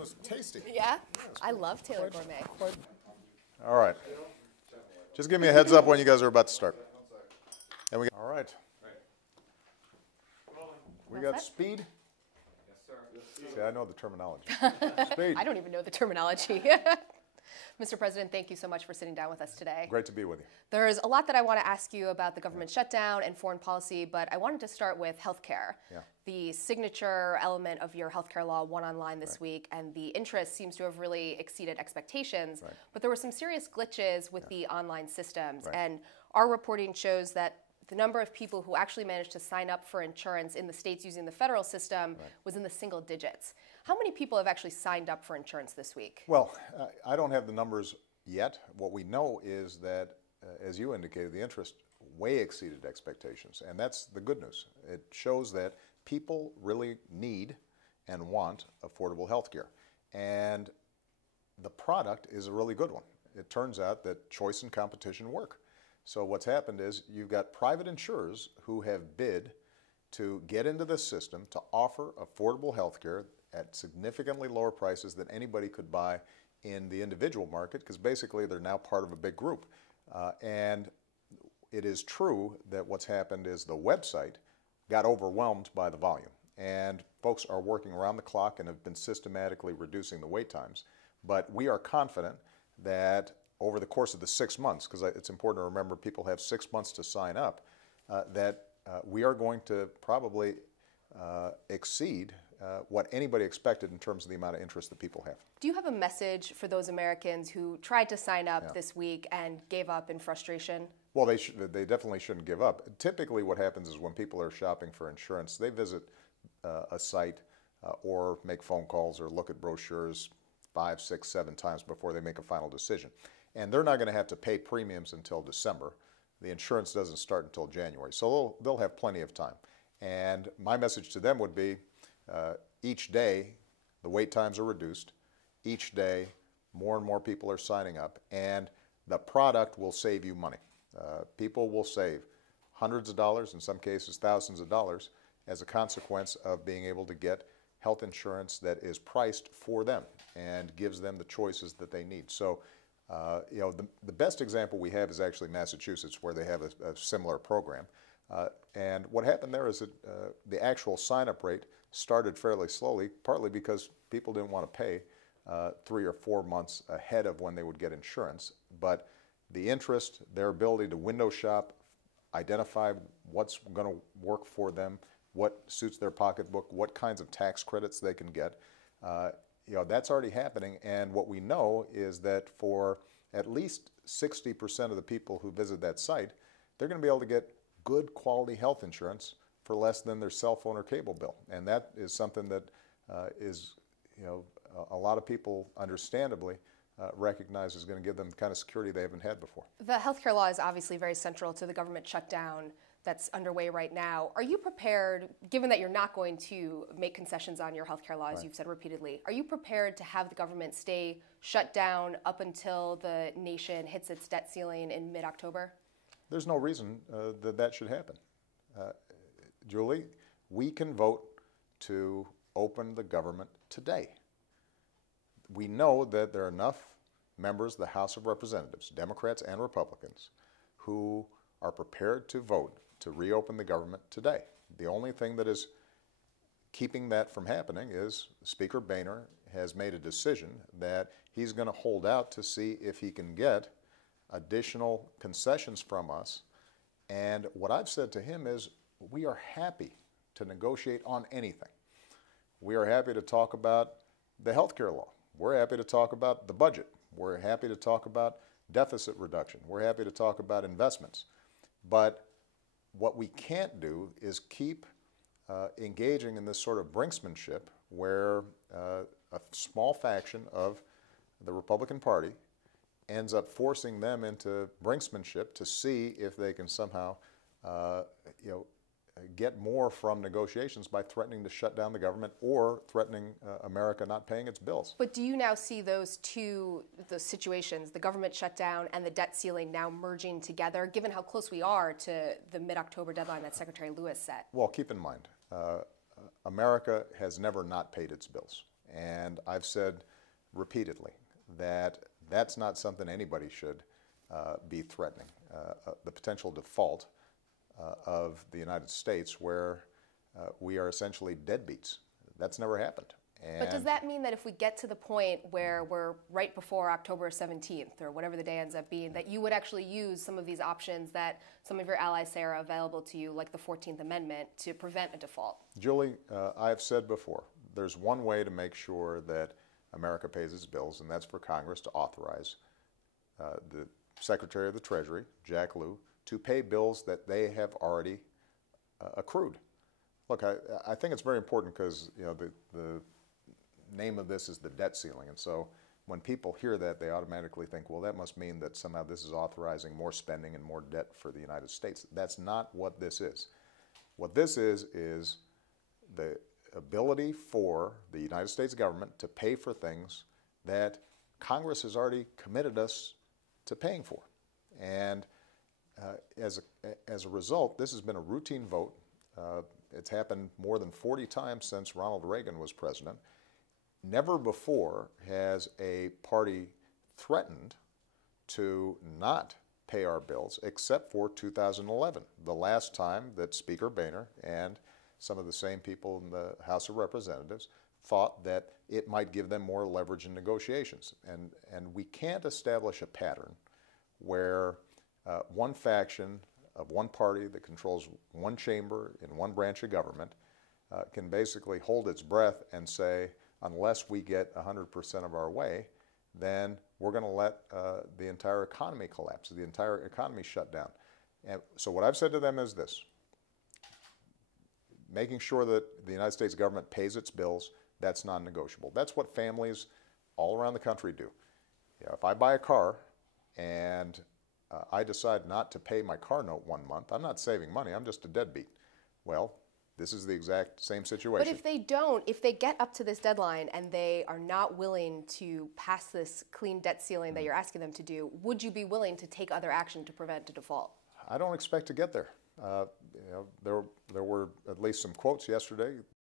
was tasty. Yeah? I love Taylor Gourmet. All right. Just give me a heads up when you guys are about to start. All right. We got speed. Yes, sir. See, I know the terminology. Speed. I don't even know the terminology. Mr. President, thank you so much for sitting down with us today. Great to be with you. There's a lot that I want to ask you about the government shutdown and foreign policy, but I wanted to start with healthcare. Yeah. The signature element of your healthcare law went online this week, and the interest seems to have really exceeded expectations. Right. But there were some serious glitches with the online systems, Right. and our reporting shows that the number of people who actually managed to sign up for insurance in the states using the federal system was in the single digits. How many people have actually signed up for insurance this week? Well, I don't have the numbers yet. What we know is that, as you indicated, the interest way exceeded expectations, and that's the good news. It shows that people really need and want affordable health care, and the product is a really good one. It turns out that choice and competition work. So what's happened is you've got private insurers who have bid to get into this system to offer affordable health care at significantly lower prices than anybody could buy in the individual market, because basically they're now part of a big group. And it is true that what's happened is the website got overwhelmed by the volume. And folks are working around the clock and have been systematically reducing the wait times. But we are confident that over the course of the 6 months, because it's important to remember people have 6 months to sign up, that we are going to probably exceed what anybody expected in terms of the amount of interest that people have. Do you have a message for those Americans who tried to sign up this week and gave up in frustration? Well, they definitely shouldn't give up. Typically what happens is when people are shopping for insurance, they visit a site or make phone calls or look at brochures 5, 6, 7 times before they make a final decision. And they're not going to have to pay premiums until December. The insurance doesn't start until January. So they'll have plenty of time. And my message to them would be, each day the wait times are reduced. Each day more and more people are signing up, and the product will save you money. People will save hundreds of dollars, in some cases thousands of dollars, as a consequence of being able to get health insurance that is priced for them and gives them the choices that they need. So the best example we have is actually Massachusetts, where they have a similar program. And what happened there is that the actual sign-up rate started fairly slowly, partly because people didn't want to pay 3 or 4 months ahead of when they would get insurance. But the interest, their ability to window shop, identify what's going to work for them, what suits their pocketbook, what kinds of tax credits they can get, that's already happening. And what we know is that for at least 60% of the people who visit that site, they're going to be able to get good quality health insurance for less than their cell phone or cable bill. And that is something that a lot of people understandably recognize is going to give them the kind of security they haven't had before. The healthcare law is obviously very central to the government shutdown that's underway right now. Are you prepared, given that you're not going to make concessions on your healthcare law, as you've said repeatedly, are you prepared to have the government stay shut down up until the nation hits its debt ceiling in mid-October? There's no reason that should happen. Julie, we can vote to open the government today. We know that there are enough members of the House of Representatives, Democrats and Republicans, who are prepared to vote to reopen the government today. The only thing that is keeping that from happening is Speaker Boehner has made a decision that he's going to hold out to see if he can get additional concessions from us. And what I've said to him is, we are happy to negotiate on anything. We are happy to talk about the healthcare law. We're happy to talk about the budget. We're happy to talk about deficit reduction. We're happy to talk about investments. But what we can't do is keep engaging in this sort of brinksmanship where a small faction of the Republican Party ends up forcing them into brinksmanship to see if they can somehow get more from negotiations by threatening to shut down the government or threatening America not paying its bills. But do you now see those situations, the government shutdown and the debt ceiling, now merging together, given how close we are to the mid-October deadline that Secretary Lewis set? Well, keep in mind, America has never not paid its bills. And I've said repeatedly that that's not something anybody should be threatening. The potential default of the United States where we are essentially deadbeats. That's never happened. But does that mean that if we get to the point where we're right before October 17th or whatever the day ends up being, that you would actually use some of these options that some of your allies say are available to you, like the 14th Amendment, to prevent a default? Julie, I've said before, there's one way to make sure that America pays its bills, and that's for Congress to authorize the Secretary of the Treasury, Jack Lew, to pay bills that they have already accrued. Look, I think it's very important because the name of this is the debt ceiling, and so when people hear that, they automatically think, well, that must mean that somehow this is authorizing more spending and more debt for the United States. That's not what this is. What this is the ability for the United States government to pay for things that Congress has already committed us to paying for. And as a result, this has been a routine vote. It's happened more than 40 times since Ronald Reagan was president. Never before has a party threatened to not pay our bills except for 2011, the last time that Speaker Boehner and some of the same people in the House of Representatives thought that it might give them more leverage in negotiations. And we can't establish a pattern where one faction of one party that controls one chamber in one branch of government can basically hold its breath and say, unless we get 100% of our way, then we're going to let the entire economy collapse, the entire economy shut down. And so what I've said to them is this: making sure that the United States government pays its bills, that's non-negotiable. That's what families all around the country do. If I buy a car and I decide not to pay my car note 1 month, I'm not saving money, I'm just a deadbeat. Well, this is the exact same situation. But if they don't, if they get up to this deadline and they are not willing to pass this clean debt ceiling that you're asking them to do, would you be willing to take other action to prevent a default? I don't expect to get there. There were at least some quotes yesterday